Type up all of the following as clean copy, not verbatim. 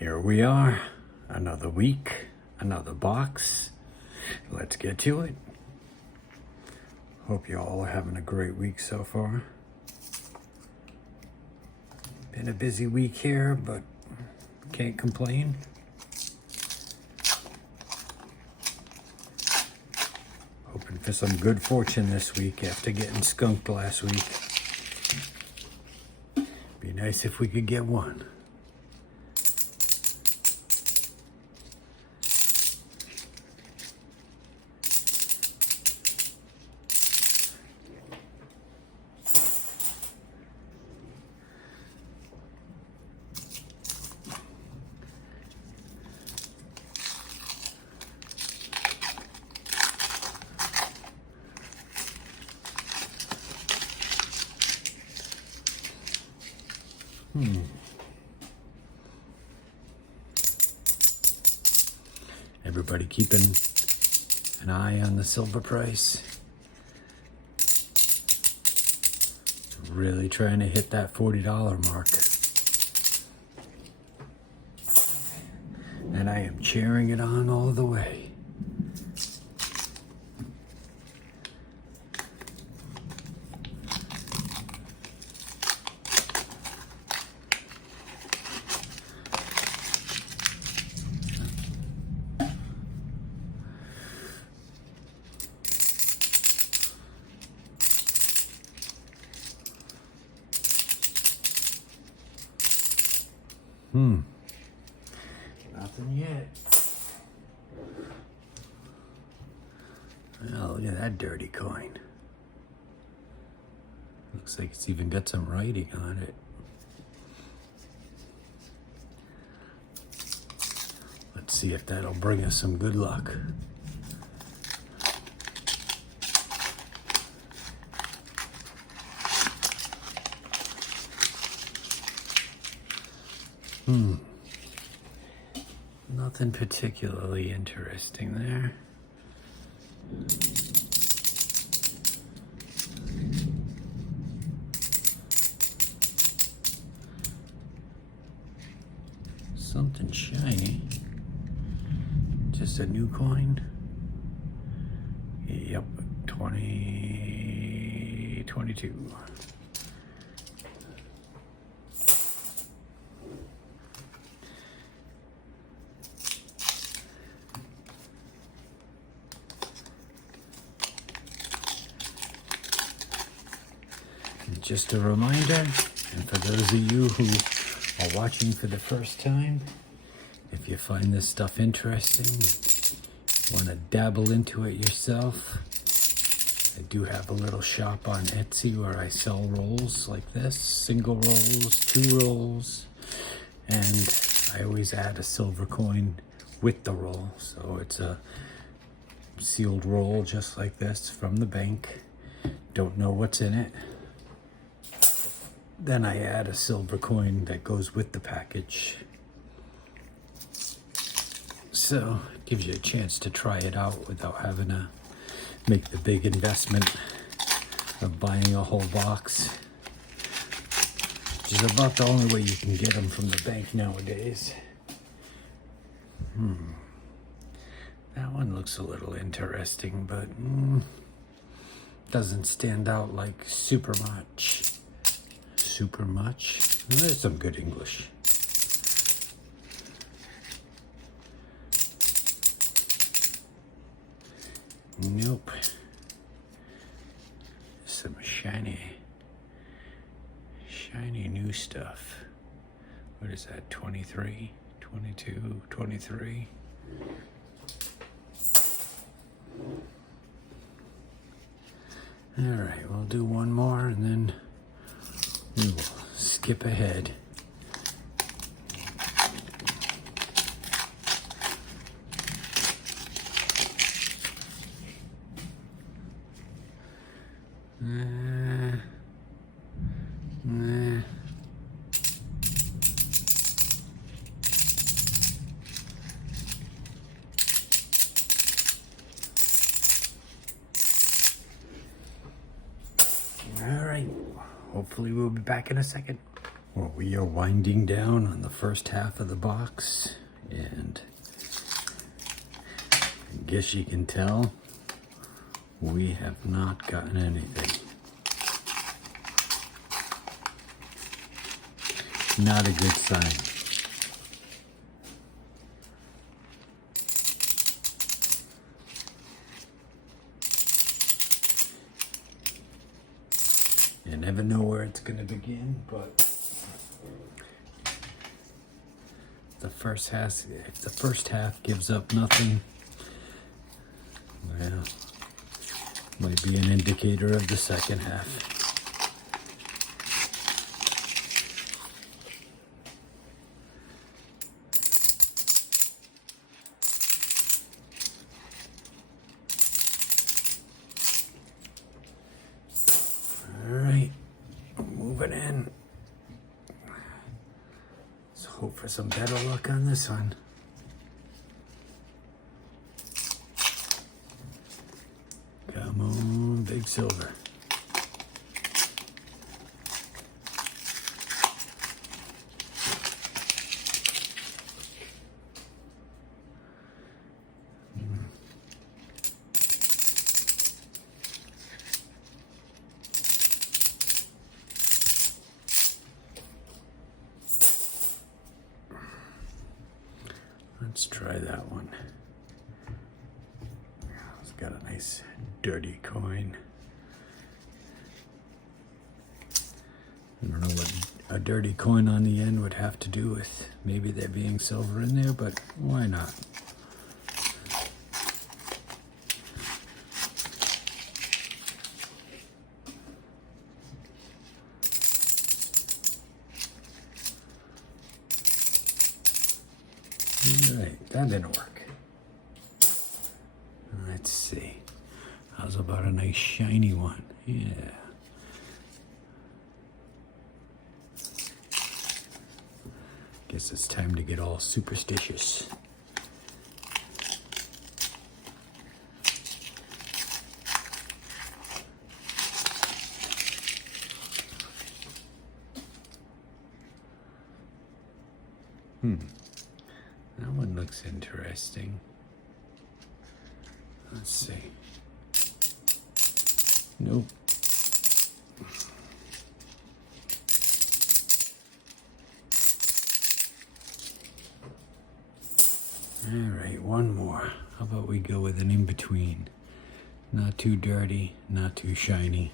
Here we are, another week, another box. Let's get to it. Hope you all are having a great week so far. Been a busy week here, but can't complain. Hoping for some good fortune this week after getting skunked last week. Be nice if we could get one. Everybody keeping an eye on the silver price. Really trying to hit that $40 mark. And I am cheering it on all the way. Nothing yet. Oh, look at that dirty coin. Looks like it's even got some writing on it. Let's see if that'll bring us some good luck. Nothing particularly interesting there. Something shiny. Just a new coin. Yep, 2022. Just a reminder, and for those of you who are watching for the first time, if you find this stuff interesting, want to dabble into it yourself, I do have a little shop on Etsy where I sell rolls like this, single rolls, 2 rolls, and I always add a silver coin with the roll. So it's a sealed roll just like this from the bank. Don't know what's in it. Then I add a silver coin that goes with the package. So it gives you a chance to try it out without having to make the big investment of buying a whole box. Which is about the only way you can get them from the bank nowadays. That one looks a little interesting, but doesn't stand out like super much. Super much. Well, there's some good English. Nope. Some shiny new stuff. What is that? 23, 22, 23. All right, we'll do one more and then we will skip ahead. All right. Hopefully we'll be back in a second. Well, we are winding down on the first half of the box, and I guess you can tell we have not gotten anything. Not a good sign. You never know where it's going to begin, but if the first half gives up nothing, well, might be an indicator of the second half. Moving in. Let's hope for some better luck on this one. Come on, big silver. Let's try that one. It's got a nice dirty coin. I don't know what a dirty coin on the end would have to do with maybe there being silver in there, but why not? Alright, that didn't work. Let's see. How's about a nice shiny one? Yeah. Guess it's time to get all superstitious. That one looks interesting. Let's see. Nope. All right, one more. How about we go with an in-between? Not too dirty, not too shiny.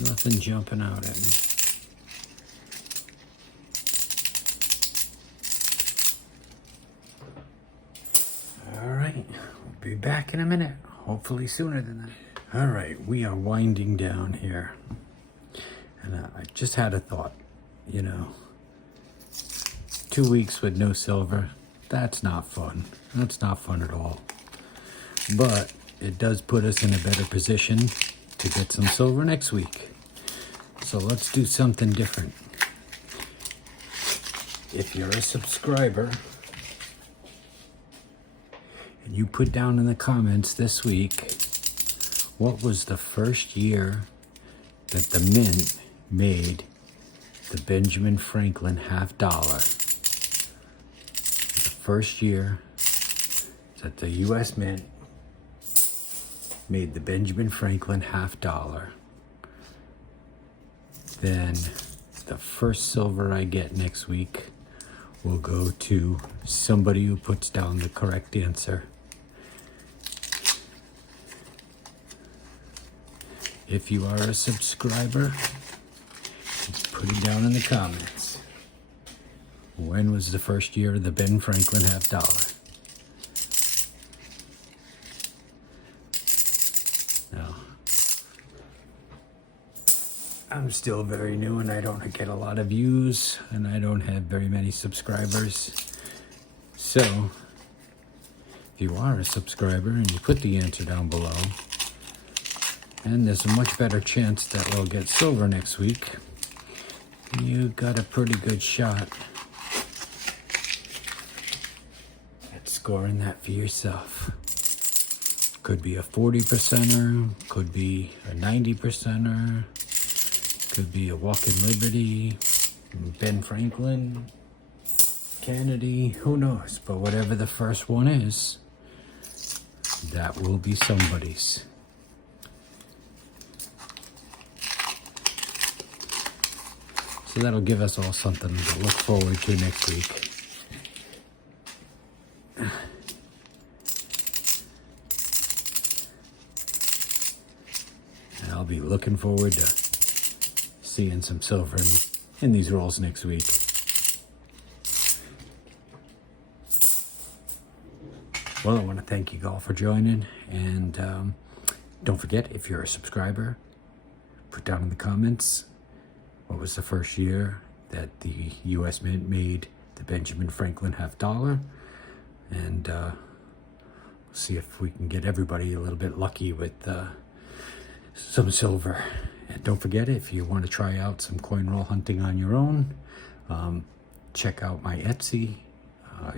Nothing jumping out at me. All right, we'll be back in a minute. Hopefully sooner than that. All right, we are winding down here. And I just had a thought, 2 weeks with no silver, that's not fun. That's not fun at all. But it does put us in a better position to get some silver next week. So let's do something different. If you're a subscriber and you put down in the comments this week, what was the first year that the Mint made the Benjamin Franklin $50? The first year that the U.S. Mint made the Benjamin Franklin $50. Then the first silver I get next week will go to somebody who puts down the correct answer. If you are a subscriber, put it down in the comments. When was the first year of the Ben Franklin $50? Now, I'm still very new and I don't get a lot of views and I don't have very many subscribers. So, if you are a subscriber and you put the answer down below, and there's a much better chance that we'll get silver next week, you got a pretty good shot at scoring that for yourself. Could be a 40%er, could be a 90%er, could be a Walk in Liberty, Ben Franklin, Kennedy, who knows? But whatever the first one is, that will be somebody's. So that'll give us all something to look forward to next week. And I'll be looking forward to seeing some silver in these rolls next week. Well, I want to thank you all for joining, and don't forget, if you're a subscriber, put down in the comments what was the first year that the U.S. Mint made the Benjamin Franklin half dollar, and we'll see if we can get everybody a little bit lucky with some silver. And don't forget, if you want to try out some coin roll hunting on your own, check out my Etsy,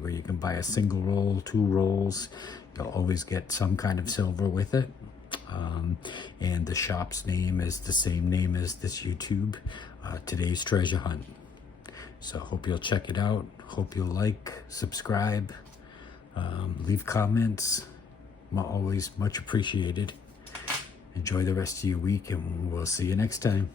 where you can buy a single roll, 2 rolls. You'll always get some kind of silver with it. And the shop's name is the same name as this YouTube, Today's Treasure Hunt. So hope you'll check it out. Hope you'll like, subscribe, leave comments. Always much appreciated. Enjoy the rest of your week, and we'll see you next time.